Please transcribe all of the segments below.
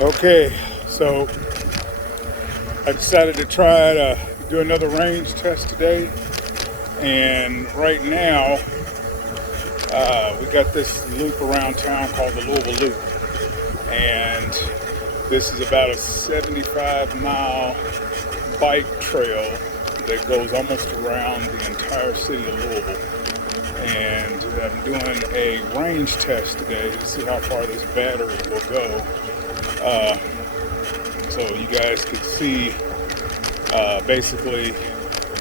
Okay, so I decided to try to do another range test today, and right now we got this loop around town called the Louisville Loop, and this is about a 75-mile bike trail that goes almost around the entire city of Louisville. And I'm doing a range test today to see how far this battery will go. So you guys can see basically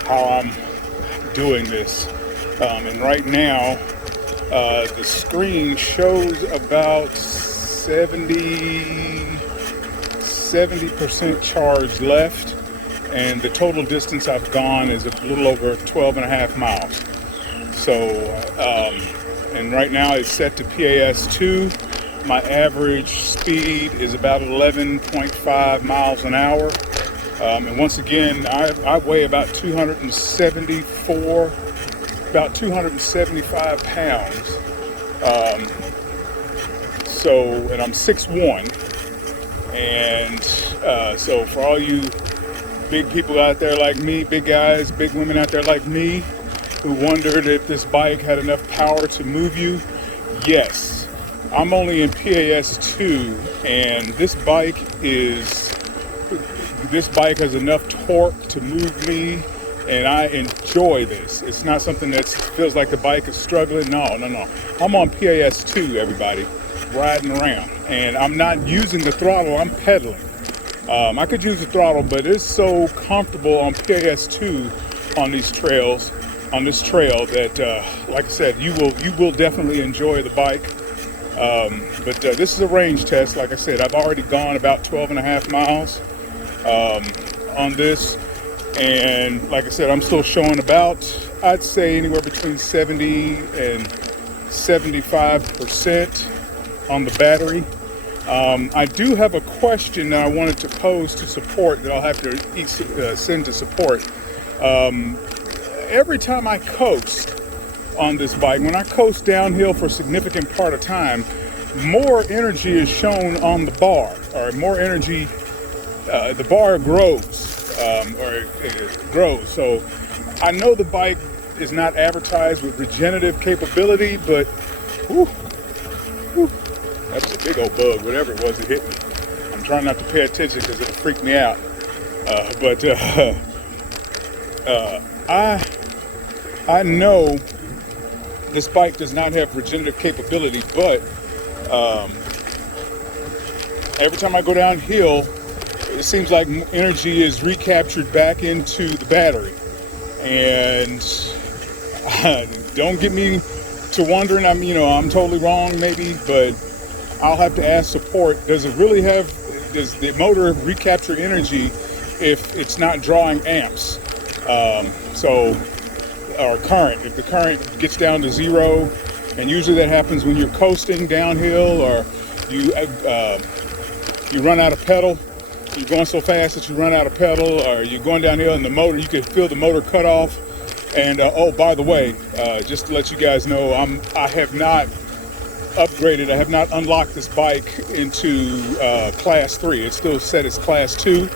how I'm doing this. And right now, the screen shows about 70% charge left, and the total distance I've gone is a little over 12 and a half miles. So, and right now it's set to PAS2. My average speed is about 11.5 miles an hour. And once again, I weigh about 275 pounds. And I'm 6'1". And so for all you big people out there like me, big guys, big women out there like me, who wondered if this bike had enough power to move you, yes. I'm only in PAS2, and this bike has enough torque to move me, and I enjoy this. It's not something that feels like the bike is struggling. No. I'm on PAS2, everybody, riding around, and I'm not using the throttle. I'm pedaling. I could use the throttle, but it's so comfortable on PAS2 on these trails, on this trail, that, like I said, you will definitely enjoy the bike. But this is a range test. Like I said, I've already gone about 12 and a half miles on this, and like I said, I'm still showing about, I'd say, anywhere between 70 and 75% on the battery. I do have a question that I wanted to pose to support that I'll have to send to support. Every time I coast on this bike, when I coast downhill for a significant part of time, more energy is shown on the bar, or more energy, the bar grows, it grows. So I know the bike is not advertised with regenerative capability, but that's a big old bug, whatever it was that hit me. I'm trying not to pay attention because it'll freak me out. I know this bike does not have regenerative capability, but every time I go downhill, it seems like energy is recaptured back into the battery. And don't get me to wondering, I'm totally wrong maybe, but I'll have to ask support. Does the motor recapture energy if it's not drawing amps? Or current, if the current gets down to zero, and usually that happens when you're coasting downhill, or you run out of pedal. You're going so fast that you run out of pedal, or you're going downhill and the motor, you can feel the motor cut off. And oh, by the way, just to let you guys know, I have not upgraded. I have not unlocked this bike into class 3. It's still set as class 2.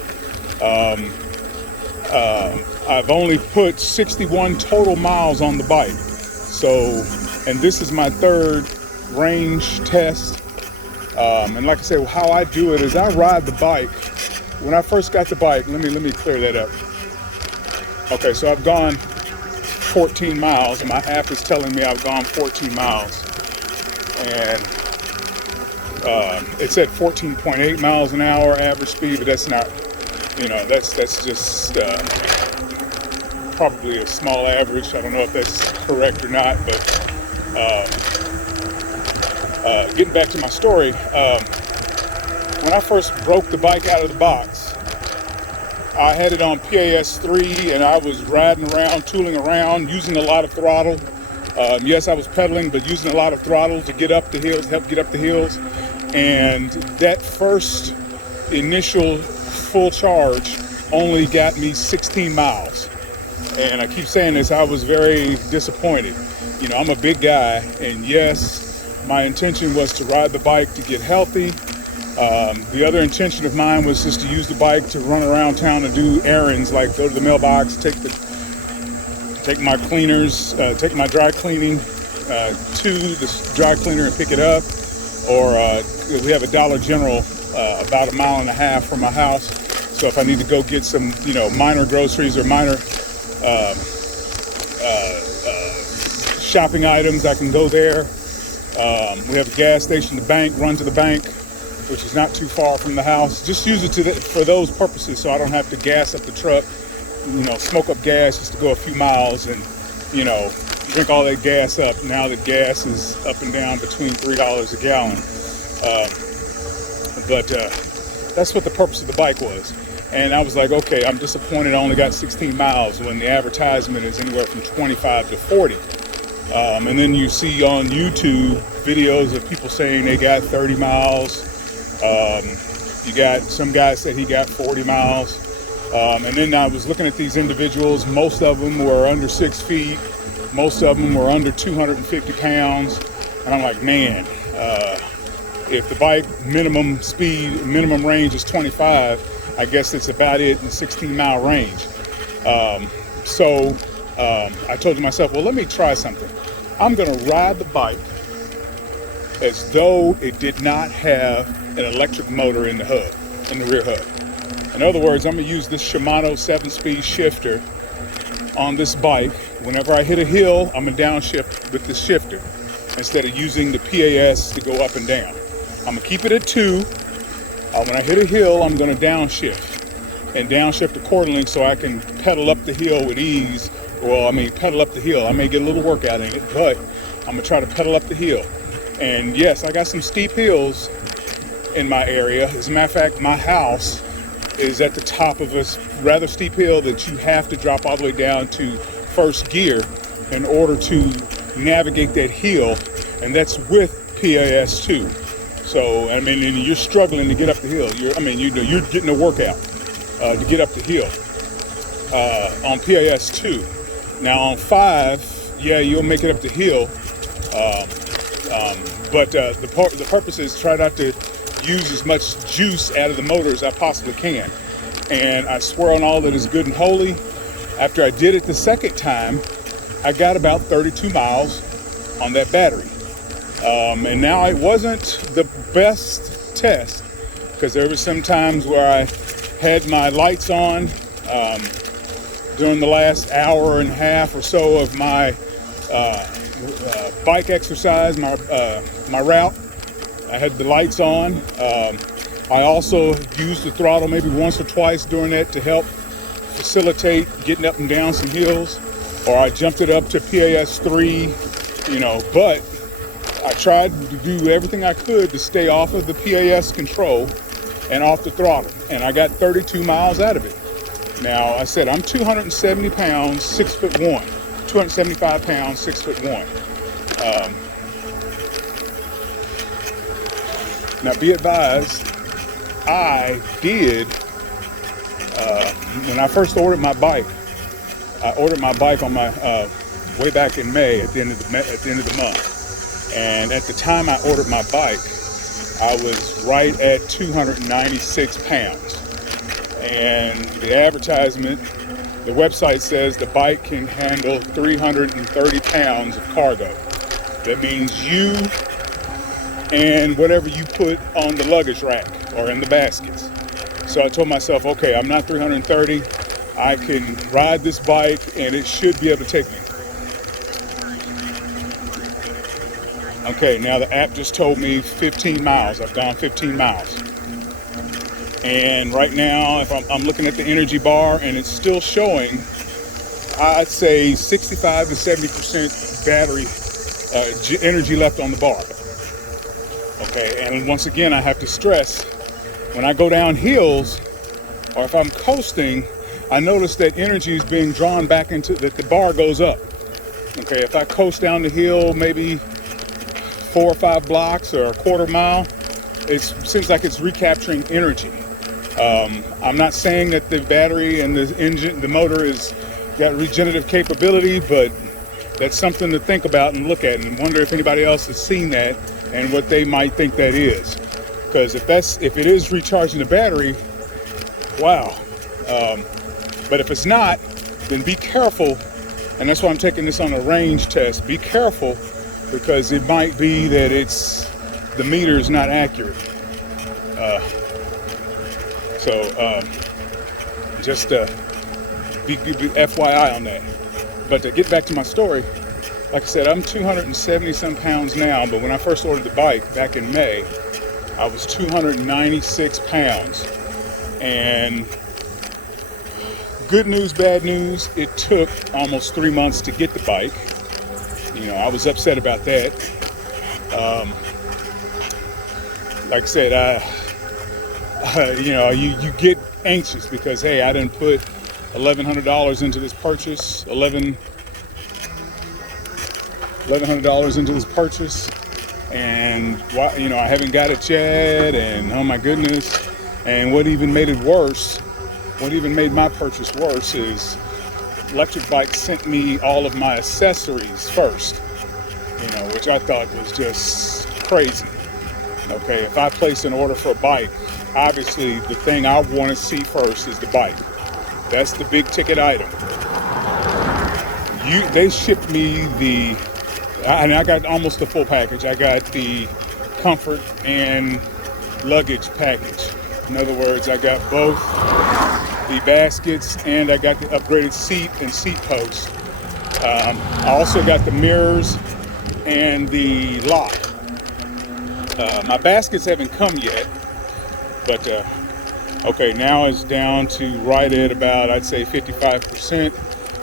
I've only put 61 total miles on the bike. So, and this is my third range test. And like I said, how I do it is I ride the bike. When I first got the bike, let me clear that up. Okay, so I've gone 14 miles, and my app is telling me I've gone 14 miles. And it's at 14.8 miles an hour average speed, but that's not, that's just probably a small average. I don't know if that's correct or not, but getting back to my story, when I first broke the bike out of the box, I had it on PAS3, and I was riding around, tooling around, using a lot of throttle. Yes, I was pedaling, but using a lot of throttle to get up the hills, help get up the hills. And that first initial full charge only got me 16 miles. And I keep saying this, I was very disappointed. I'm a big guy, and yes, my intention was to ride the bike to get healthy, The other intention of mine was just to use the bike to run around town and do errands, like go to the mailbox, take my cleaners, take my dry cleaning to the dry cleaner and pick it up. Or we have a Dollar General about 1.5 miles from my house. So if I need to go get some, minor groceries or minor shopping items, I can go there. We have a gas station, the bank, run to the bank, which is not too far from the house. Just use it for those purposes, so I don't have to gas up the truck, smoke up gas just to go a few miles and, drink all that gas up. Now that gas is up and down between $3 a gallon. But that's what the purpose of the bike was. And I was like, okay, I'm disappointed I only got 16 miles when the advertisement is anywhere from 25 to 40. And then you see on YouTube videos of people saying they got 30 miles. You got some guy said he got 40 miles. And then I was looking at these individuals. Most of them were under 6 feet. Most of them were under 250 pounds. And I'm like, man, if the bike minimum range is 25, I guess it's about it in the 16-mile range. So I told myself, well, let me try something. I'm going to ride the bike as though it did not have an electric motor in the rear hub. In other words, I'm going to use this Shimano 7-speed shifter on this bike. Whenever I hit a hill, I'm going to downshift with the shifter instead of using the PAS to go up and down. I'm going to keep it at 2. When I hit a hill, I'm going to downshift and downshift accordingly so I can pedal up the hill with ease. Well, pedal up the hill. I may get a little workout in it, but I'm going to try to pedal up the hill. And yes, I got some steep hills in my area. As a matter of fact, my house is at the top of a rather steep hill that you have to drop all the way down to first gear in order to navigate that hill, and that's with PAS 2. So, and you're struggling to get up the hill. You're getting a workout to get up the hill on PAS 2. Now on 5, yeah, you'll make it up the hill, but the purpose is try not to use as much juice out of the motor as I possibly can. And I swear on all that is good and holy, after I did it the second time, I got about 32 miles on that battery. And now it wasn't the best test, because there were some times where I had my lights on during the last hour and a half or so of my bike exercise, my route. I had the lights on. I also used the throttle maybe once or twice during that to help facilitate getting up and down some hills, or I jumped it up to PAS 3, but I tried to do everything I could to stay off of the PAS control and off the throttle, and I got 32 miles out of it. Now, I said I'm 270 pounds, 6'1", 275 pounds, 6'1". Now, be advised, I did, when I first ordered my bike, I ordered my bike on my way back in May at the end of the month. And at the time I ordered my bike, I was right at 296 pounds. And the advertisement, the website says the bike can handle 330 pounds of cargo. That means you and whatever you put on the luggage rack or in the baskets. So I told myself, okay, I'm not 330. I can ride this bike and it should be able to take me. Okay, now the app just told me 15 miles. I've gone 15 miles. And right now, if I'm looking at the energy bar, and it's still showing, I'd say 65 to 70% battery energy left on the bar. Okay, and once again, I have to stress, when I go down hills, or if I'm coasting, I notice that energy is being drawn back into that the bar goes up. Okay, if I coast down the hill, maybe 4 or 5 blocks or a quarter mile, it seems like it's recapturing energy. I'm not saying that the battery and the engine, the motor has got regenerative capability, but that's something to think about and look at, and wonder if anybody else has seen that and what they might think that is. because if it is recharging the battery, wow. But if it's not, then be careful. And that's why I'm taking this on a range test. Be careful, because it might be that the meter is not accurate. Just be FYI on that. But to get back to my story, like I said, I'm 270 some pounds now, but when I first ordered the bike back in May, I was 296 pounds. And good news, bad news, it took almost 3 months to get the bike. I was upset about that. Like I said, you get anxious because, hey, I didn't put $1,100 into this purchase, $1,100 into this purchase, and I haven't got it yet, and oh my goodness. And what even made my purchase worse is Lectric Bike sent me all of my accessories first, which I thought was just crazy. Okay, if I place an order for a bike, obviously the thing I want to see first is the bike. That's the big ticket item. They shipped me and I got almost the full package. I got the comfort and luggage package. In other words, I got both the baskets and I got the upgraded seat and seat post. I also got the mirrors and the lock. My baskets haven't come yet, but okay, now it's down to right at about, I'd say 55%.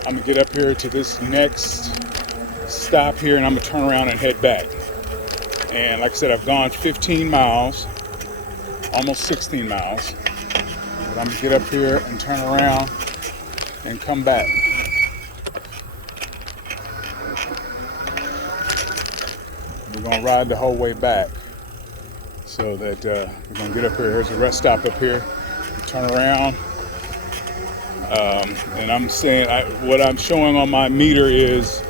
I'm gonna get up here to this next stop here, and I'm gonna turn around and head back. And like I said, I've gone 15 miles, almost 16 miles. But I'm gonna get up here and turn around and come back. We're gonna ride the whole way back. So that we're gonna get up here. There's a rest stop up here. Turn around, and I'm saying what I'm showing on my meter is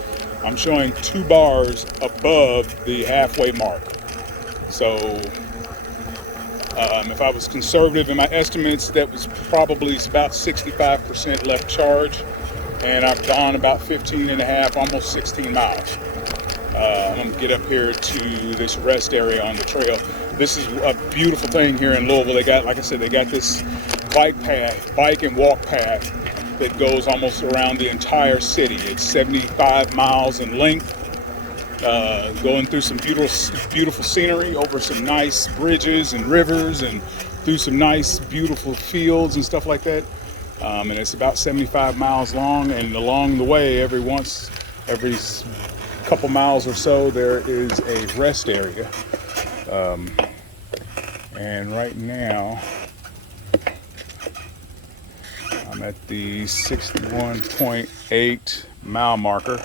I'm showing 2 bars above the halfway mark. So if I was conservative in my estimates, that was probably about 65% left charge, and I've gone about 15 and a half, almost 16 miles. I'm gonna get up here to this rest area on the trail. This is a beautiful thing here in Louisville. They got, like I said, they got this bike and walk path that goes almost around the entire city. It's 75 miles in length, going through some beautiful scenery, over some nice bridges and rivers, and through some nice, beautiful fields and stuff like that. And it's about 75 miles long, and along the way, every couple miles or so, there is a rest area. And right now, I'm at the 61.8 mile marker.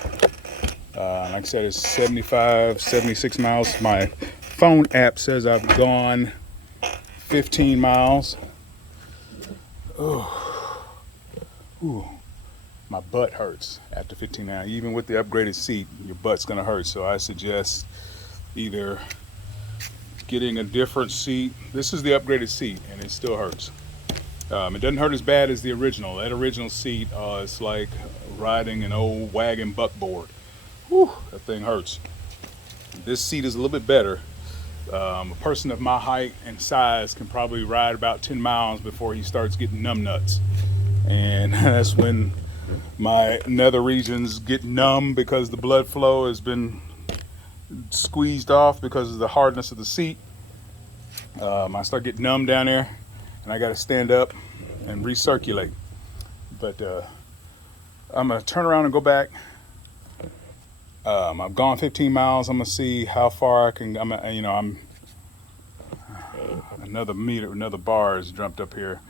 Like I said, it's 76 miles. My phone app says I've gone 15 miles. Ooh, my butt hurts after 15 miles. Even with the upgraded seat, your butt's gonna hurt. So I suggest either getting a different seat. This is the upgraded seat, and it still hurts. It doesn't hurt as bad as the original. That original seat, it's like riding an old wagon buckboard. Whew, that thing hurts. This seat is a little bit better. A person of my height and size can probably ride about 10 miles before he starts getting numb nuts. And that's when my nether regions get numb because the blood flow has been squeezed off because of the hardness of the seat. I start getting numb down there, and I got to stand up and recirculate. But I'm gonna turn around and go back. I've gone 15 miles. I'm gonna see how far I can. I'm another bar is jumped up here.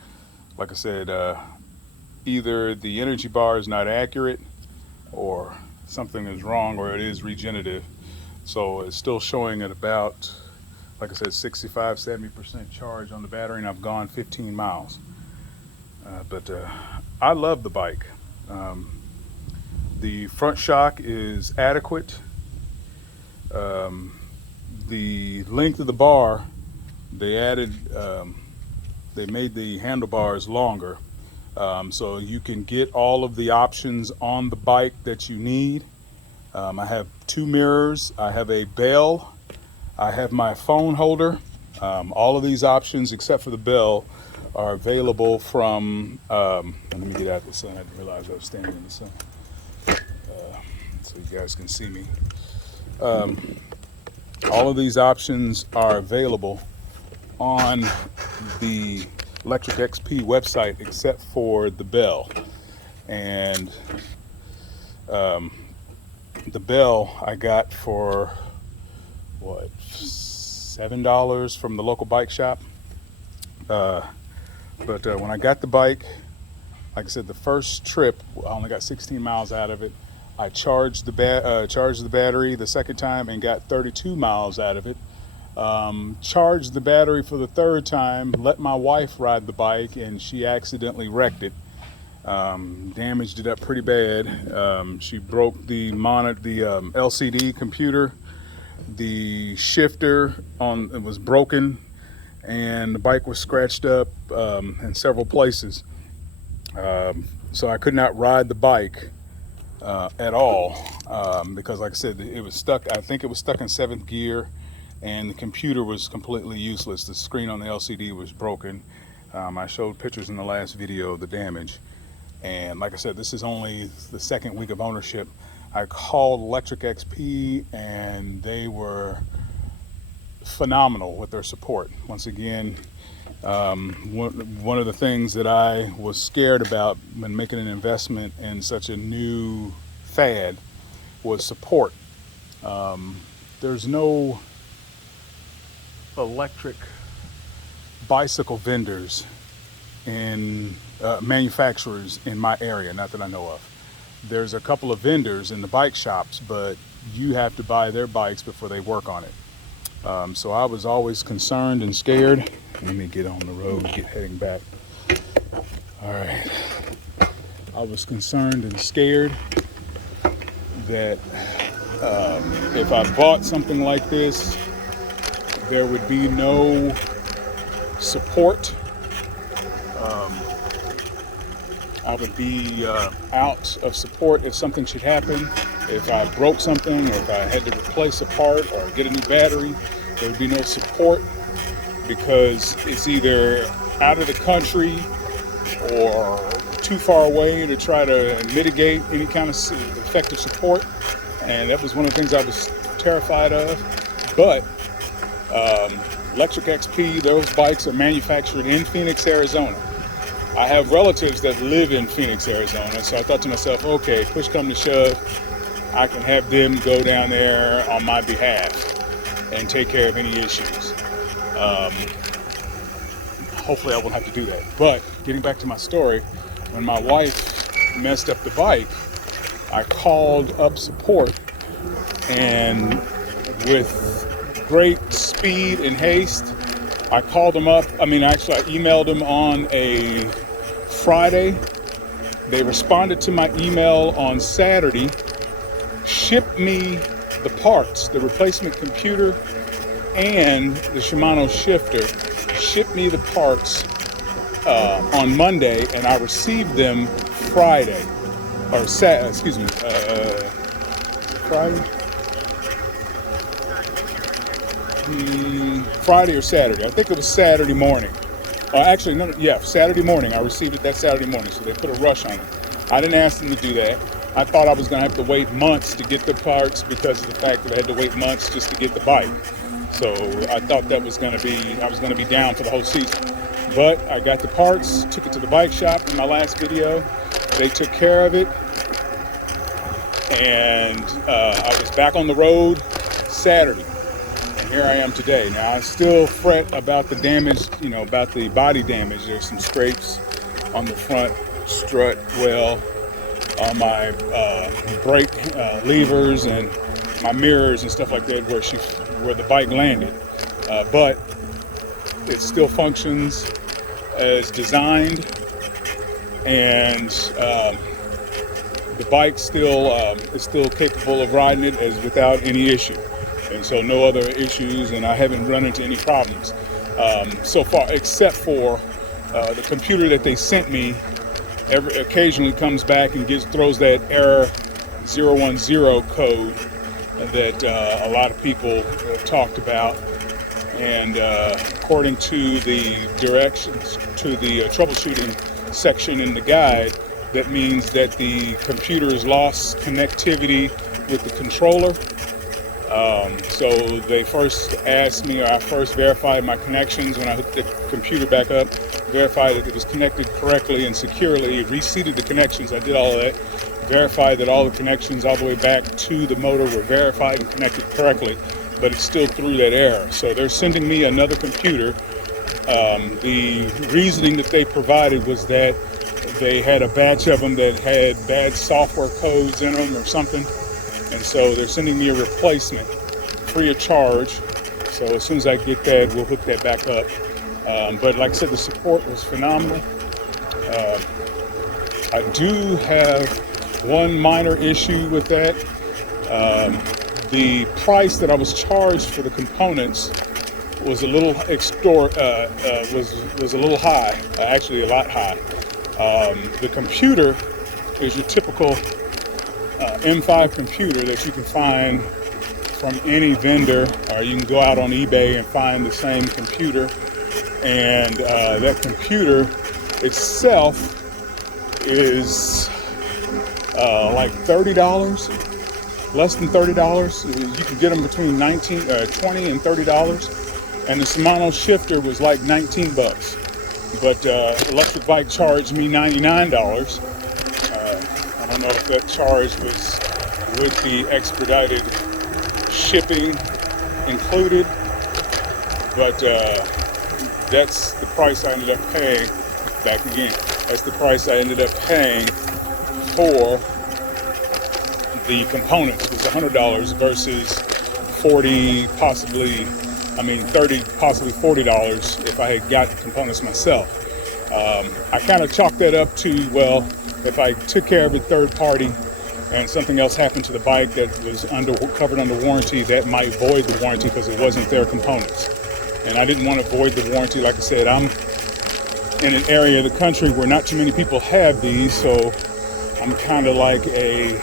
Like I said, either the energy bar is not accurate, or something is wrong, or it is regenerative. So it's still showing at about, like I said, 65-70% charge on the battery, and I've gone 15 miles. But I love the bike. The front shock is adequate. The length of the bar they added, they made the handlebars longer, so you can get all of the options on the bike that you need. I have 2 mirrors, I have a bell, I have my phone holder. All of these options, except for the bell, are available from, let me get out of the sun. I didn't realize I was standing in the sun. So you guys can see me. All of these options are available on the Lectric XP website, except for the bell. And the bell I got for what, $7 from the local bike shop. But when I got the bike, like I said, the first trip I only got 16 miles out of it. I charged the battery the second time and got 32 miles out of it. Charged the battery for the third time, let my wife ride the bike, and she accidentally wrecked it. Damaged it up pretty bad. She broke the LCD computer. The shifter it was broken, and the bike was scratched up in several places. So I could not ride the bike at all, because like I said, it was stuck. I think it was stuck in 7th gear, and the computer was completely useless. The screen on the LCD was broken. I showed pictures in the last video of the damage. And like I said, this is only the 2nd week of ownership. I called Lectric XP, and they were phenomenal with their support. Once again, one of the things that I was scared about when making an investment in such a new fad was support. There's no electric bicycle vendors and manufacturers in my area, not that I know of. There's a couple of vendors in the bike shops, but you have to buy their bikes before they work on it. So I was always concerned and scared. Let me get on the road, heading back. All right. I was concerned and scared that if I bought something like this, there would be no support. I would be out of support if something should happen. If I broke something, or if I had to replace a part or get a new battery, there would be no support, because it's either out of the country or too far away to try to mitigate any kind of effective support. And that was one of the things I was terrified of. But Lectric XP, those bikes are manufactured in Phoenix, Arizona. I have relatives that live in Phoenix, Arizona, so I thought to myself, okay, push come to shove, I can have them go down there on my behalf and take care of any issues. Hopefully I won't have to do that. But getting back to my story, when my wife messed up the bike, I called up support, and with great speed and haste, I called them up. I emailed them on a Friday. They responded to my email on Saturday, shipped me the parts, the replacement computer and the Shimano shifter, shipped me the parts on Monday, and I received them Friday, or Friday? Friday or Saturday. I think it was Saturday morning. Saturday morning. I received it that Saturday morning, so they put a rush on it. I didn't ask them to do that. I thought I was going to have to wait months to get the parts because of the fact that I had to wait months just to get the bike. So I thought I was going to be down for the whole season. But I got the parts, took it to the bike shop in my last video. They took care of it. And I was back on the road Saturday. Here I am today. Now I still fret about the damage, about the body damage. There's some scrapes on the front strut well, on my brake levers and my mirrors and stuff like that where the bike landed. But it still functions as designed, and the bike still is still capable of riding it without any issue. And so no other issues, and I haven't run into any problems. so far, except for the computer that they sent me. Occasionally comes back and throws that error 010 code that a lot of people have talked about. And according to the directions to the troubleshooting section in the guide, that means that the computer has lost connectivity with the controller. So they first asked me, or I first verified my connections when I hooked the computer back up, verified that it was connected correctly and securely, reseated the connections. I did all of that, verified that all the connections all the way back to the motor were verified and connected correctly, but it still threw that error. So they're sending me another computer. The reasoning that they provided was that they had a batch of them that had bad software codes in them or something. And so they're sending me a replacement free of charge. So as soon as I get that, we'll hook that back up. But like I said, the support was phenomenal. I do have one minor issue with that. The price that I was charged for the components was a little was a little high, actually a lot high. The computer is your typical M5 computer that you can find from any vendor, or you can go out on eBay and find the same computer. And that computer itself is like $30, less than $30. You can get them between $20 and $30. And the Shimano shifter was like 19 bucks. But Electric Bike charged me $99. I don't know if that charge was with the expedited shipping included, but that's the price I ended up paying. Back again, that's the price I ended up paying for the components. It was $100 versus 40, possibly, $30, possibly $40 if I had got the components myself. I kind of chalked that up to, well, if I took care of it third party and something else happened to the bike that was covered under warranty, that might void the warranty because it wasn't their components. And I didn't want to void the warranty. Like I said, I'm in an area of the country where not too many people have these, so I'm kind of like a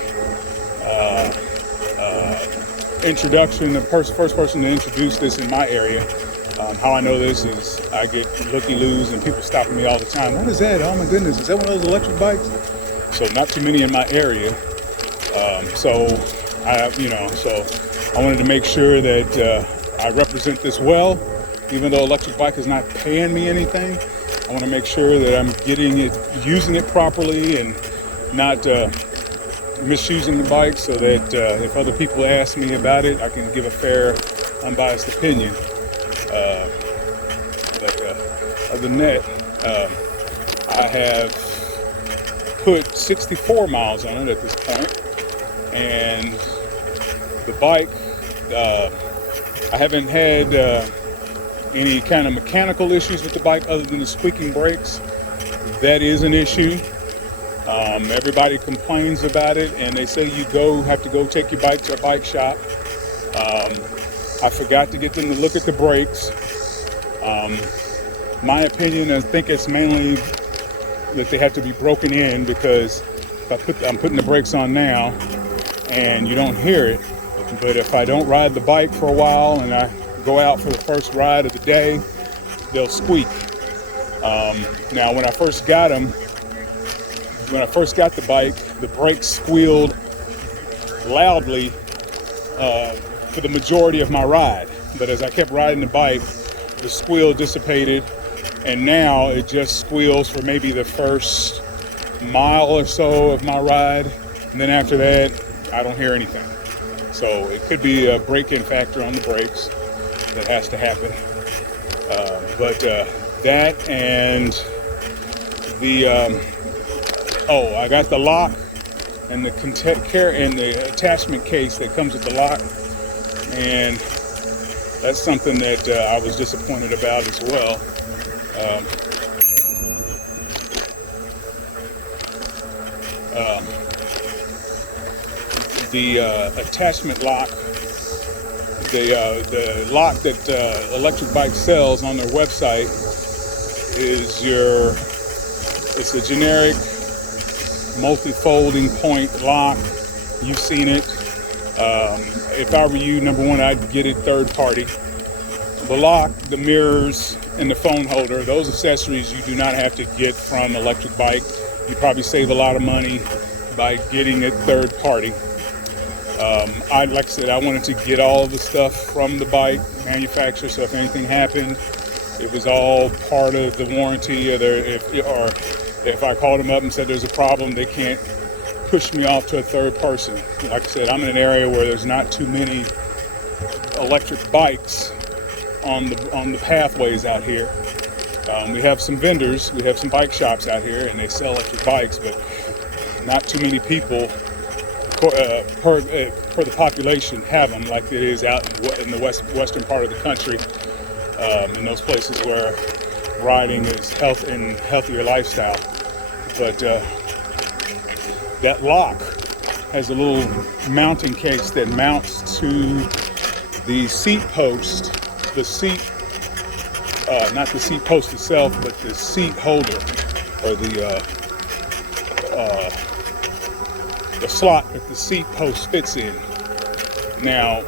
introduction, the first person to introduce this in my area. How I know this is I get looky-loos and people stopping me all the time. What is that? Oh my goodness, is that one of those electric bikes? So not too many in my area. So I wanted to make sure that I represent this well, even though Electric Bike is not paying me anything. I want to make sure that I'm using it properly and not misusing the bike, so that if other people ask me about it, I can give a fair, unbiased opinion. But other than that, I have put 64 miles on it at this point, and the bike, I haven't had any kind of mechanical issues with the bike other than the squeaking brakes. That is an issue. Everybody complains about it, and they say you have to go take your bike to a bike shop. I forgot to get them to look at the brakes. My opinion, I think it's mainly that they have to be broken in, because if I'm putting the brakes on now and you don't hear it, but if I don't ride the bike for a while and I go out for the first ride of the day, they'll squeak. Now, when I first got the bike, the brakes squealed loudly for the majority of my ride. But as I kept riding the bike, the squeal dissipated, and now it just squeals for maybe the first mile or so of my ride, and then after that, I don't hear anything. So it could be a break-in factor on the brakes that has to happen. But that and the I got the lock and the attachment case that comes with the lock, and that's something that I was disappointed about as well. The attachment lock The lock that Lectric Bike sells on their website is it's a generic multi-folding point lock. You've seen it. If I were you, number one, I'd get it third party. The lock, the mirrors, and the phone holder, those accessories you do not have to get from Lectric Bike. You probably save a lot of money by getting it third party. Like I said, I wanted to get all of the stuff from the bike manufacturer, so if anything happened, it was all part of the warranty. Or if I called them up and said there's a problem, they can't push me off to a third person. Like I said, I'm in an area where there's not too many electric bikes on the pathways out here. We have some vendors, we have some bike shops out here, and they sell electric bikes, but not too many people per the population have them like it is out in the western part of the country, in those places where riding is healthier lifestyle. But that lock has a little mounting case that mounts to the seat post, not the seat post itself, but the seat holder, or the slot that the seat post fits in. Now,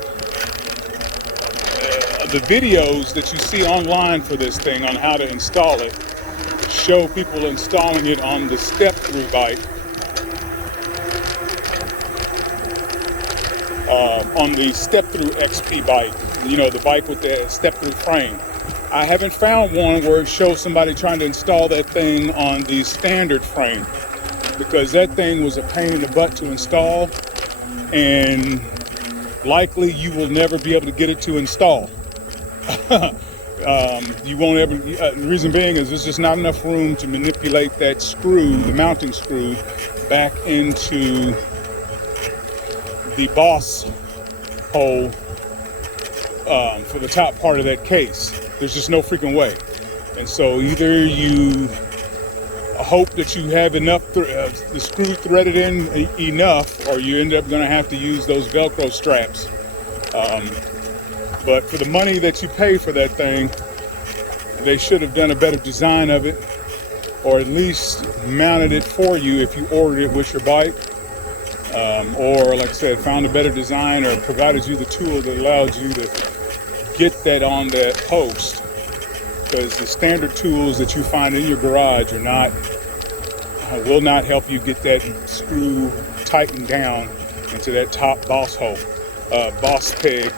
the videos that you see online for this thing on how to install it show people installing it on the step-through bike, on the step-through XP bike, you know, the bike with the step-through frame. I haven't found one where it shows somebody trying to install that thing on the standard frame, because that thing was a pain in the butt to install, and likely you will never be able to get it to install. You won't ever, the reason being is there's just not enough room to manipulate that screw, the mounting screw, back into the boss hole for the top part of that case. There's just no freaking way. And so either you hope that you have enough, the screw threaded in enough, or you end up going to have to use those Velcro straps. But for the money that you pay for that thing, they should have done a better design of it, or at least mounted it for you if you ordered it with your bike. Or, like I said, found a better design, or provided you the tool that allowed you to get that on that post. Because the standard tools that you find in your garage will not help you get that screw tightened down into that top boss peg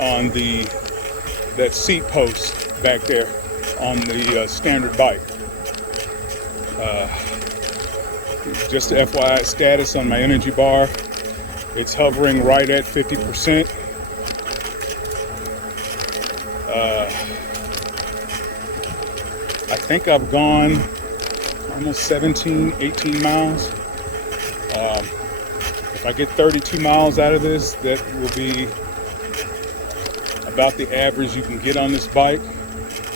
on that seat post back there on the standard bike. Just the FYI status on my energy bar, it's hovering right at 50%. I think I've gone almost 17, 18 miles. If I get 32 miles out of this, that will be about the average you can get on this bike.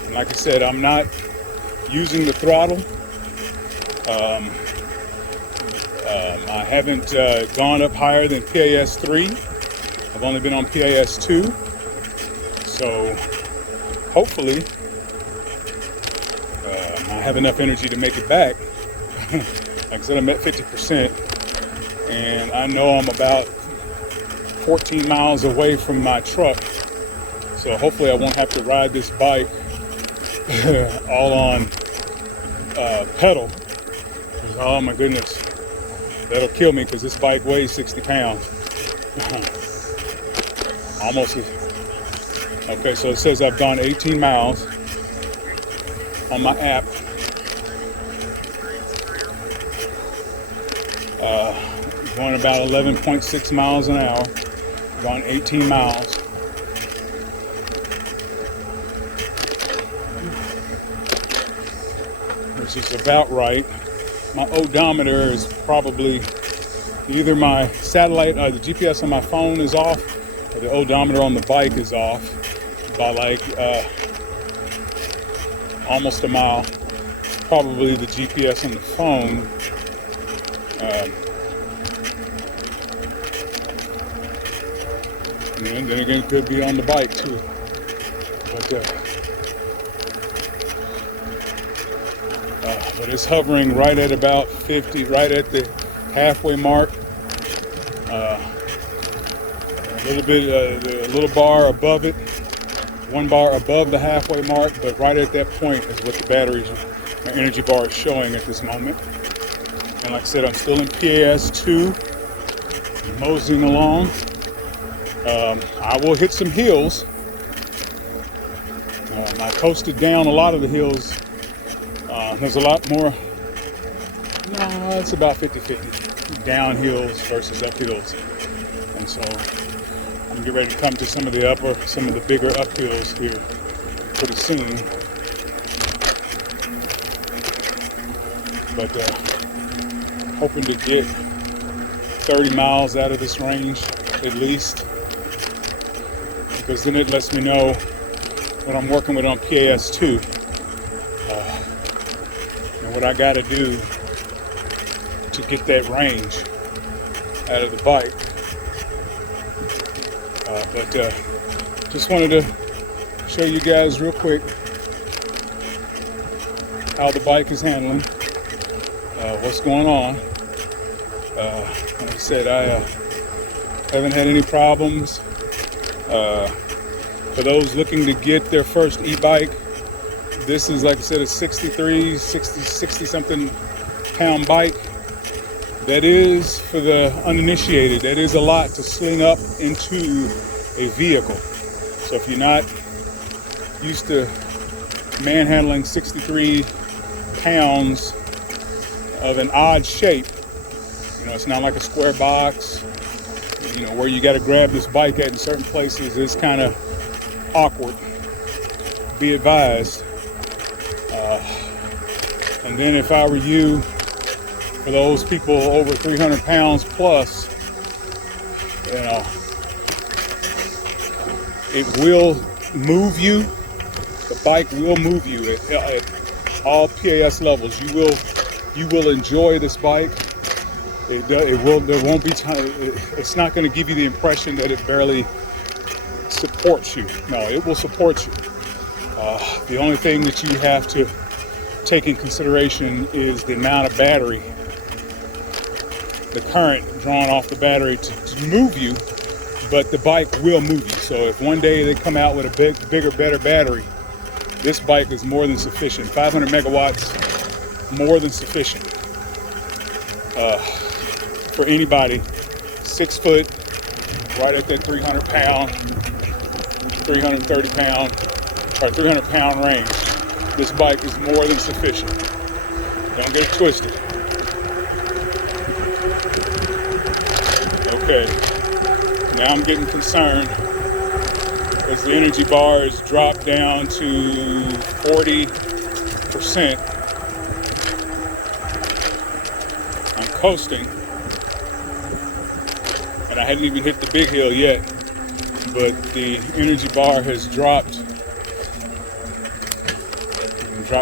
And like I said, I'm not using the throttle. I haven't gone up higher than PAS 3. I've only been on PAS 2. So hopefully I have enough energy to make it back. Like I said, I'm at 50%, and I know I'm about 14 miles away from my truck. So hopefully I won't have to ride this bike all on pedal. Oh my goodness, that'll kill me, because this bike weighs 60 pounds. Almost. Okay, so it says I've gone 18 miles on my app. Going about 11.6 miles an hour. Gone 18 miles. Which is about right. My odometer is probably either my satellite, the GPS on my phone is off, or the odometer on the bike is off by like almost a mile. Probably the GPS on the phone And then again, it could be on the bike too. But it's hovering right at about 50, right at the halfway mark. A little bar above it, one bar above the halfway mark, but right at that point is what the battery's energy bar is showing at this moment. And like I said, I'm still in PAS 2, moseying along. I will hit some hills. I coasted down a lot of the hills. There's a lot more. No, it's about 50-50. Down hills versus up hills. And so I'm getting ready to come to some of the bigger up hills here pretty soon. But hoping to get 30 miles out of this range at least, because then it lets me know what I'm working with on PAS 2 and what I got to do to get that range out of the bike. But just wanted to show you guys real quick how the bike is handling, what's going on. Like I said, I haven't had any problems. For those looking to get their first e-bike, this is, like I said, a 60 something pound bike. That is, for the uninitiated, that is a lot to sling up into a vehicle. So if you're not used to manhandling 63 pounds of an odd shape, it's not like a square box, where you got to grab this bike at in certain places is kind of awkward. Be advised. And then if I were you, for those people over 300 pounds plus, it will move you. The bike will move you at all PAS levels. You will enjoy this bike. There won't be time. It's not going to give you the impression that it barely supports you. No, it will support you. The only thing that you have to take in consideration is the amount of battery, the current drawn off the battery to move you, but the bike will move you. So if one day they come out with a bigger, better battery, this bike is more than sufficient. 500 megawatts, more than sufficient for anybody 6 foot, right at that 300 pound, 330 pound, or 300 pound range. This bike is more than sufficient. Don't get it twisted. Okay, now I'm getting concerned as the energy bar is dropped down to 40%. I'm coasting, and I hadn't even hit the big hill yet, but the energy bar has dropped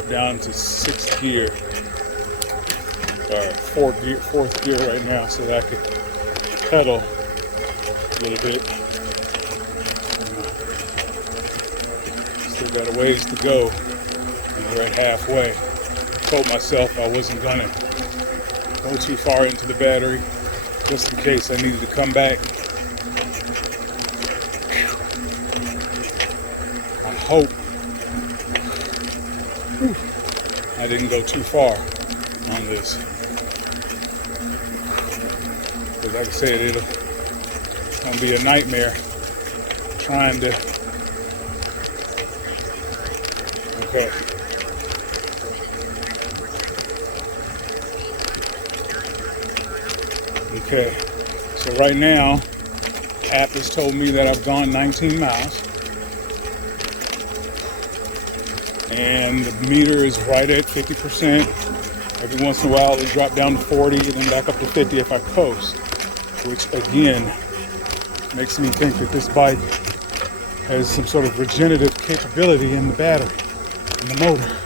down to 6th gear, or 4th gear right now, so that I could pedal a little bit. Still got a ways to go, and we're at halfway. Told myself I wasn't gonna go too far into the battery, just in case I needed to come back. I hope I didn't go too far on this. But like I said, it's gonna be a nightmare trying to. Okay. Okay. So right now, app has told me that I've gone 19 miles. And the meter is right at 50%. Every once in a while it drop down to 40 and then back up to 50 if I coast, which again makes me think that this bike has some sort of regenerative capability in the battery, in the motor.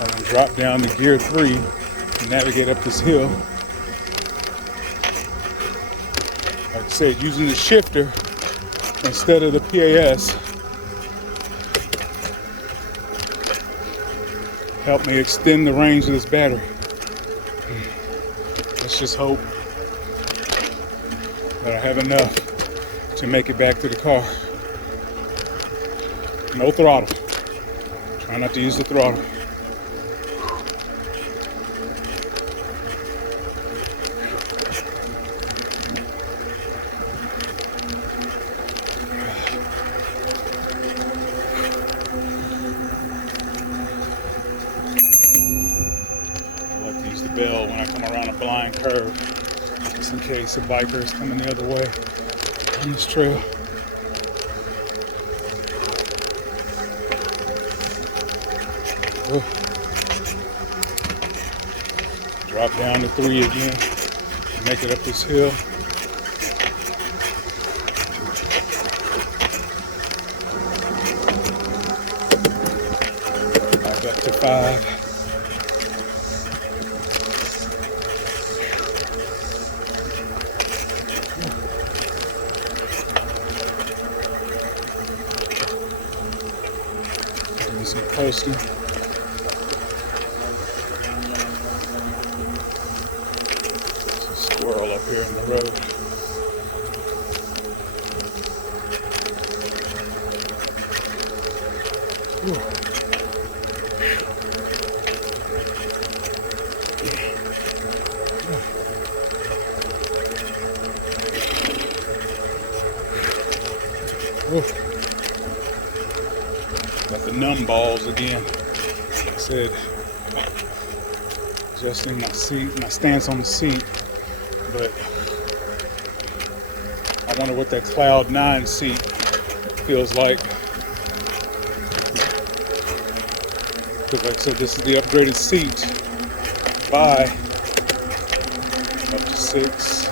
I'm gonna drop down to gear 3, navigate up this hill. Like I said, using the shifter instead of the PAS helped me extend the range of this battery. Let's just hope that I have enough to make it back to the car. No throttle. Try not to use the throttle. I like to use the bell when I come around a blind curve, just in case a biker is coming the other way on this trail. Drop down to 3 again, make it up this hill. Back up to 5. Doing some posting. Squirrel up here in the road. Got the numb balls again. Like I said, adjusting my seat, my stance on the seat. But I wonder what that Cloud 9 seat feels like. Because like I said, this is the upgraded seat by up to 6.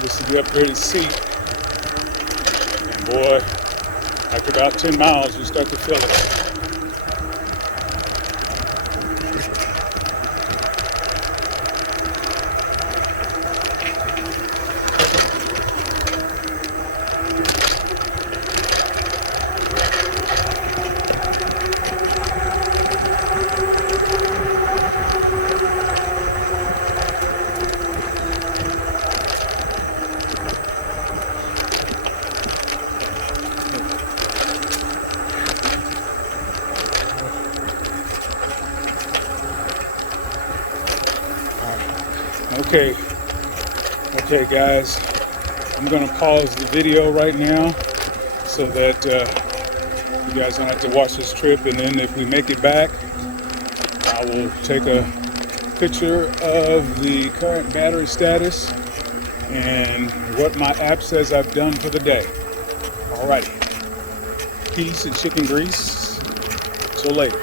This is the upgraded seat. And boy, after about 10 miles, you start to feel it. Okay guys, I'm gonna pause the video right now so that you guys don't have to watch this trip, and then if we make it back, I will take a picture of the current battery status and what my app says I've done for the day. Alrighty, peace and chicken grease, till later.